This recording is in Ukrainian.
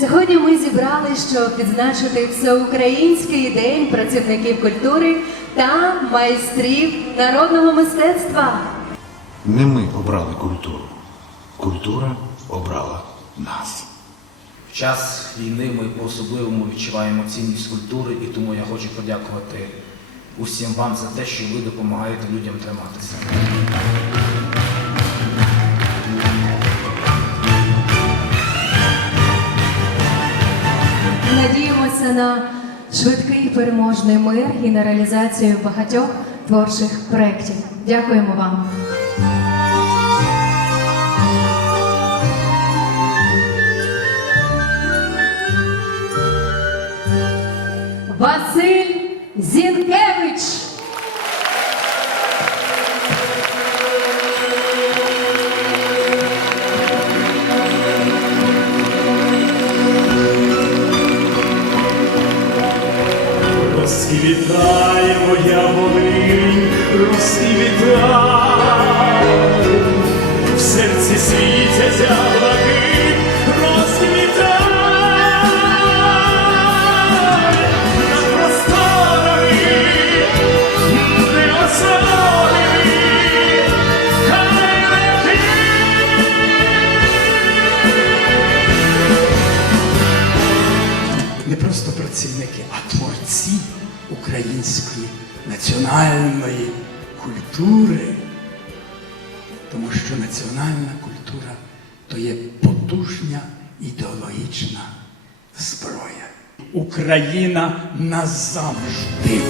Сьогодні ми зібрали, щоб відзначити всеукраїнський день працівників культури та майстрів народного мистецтва. Не ми обрали культуру. Культура обрала нас. В час війни ми по-особливому відчуваємо цінність культури, і тому я хочу подякувати усім вам за те, що ви допомагаєте людям триматися. На швидкий переможний мир і на реалізацію багатьох творчих проєктів. Дякуємо вам. Василь Зінкевич. Розквітає моя волинь, розквітає, в серці світяться української національної культури. Тому що національна культура то є потужня ідеологічна зброя. Україна назавжди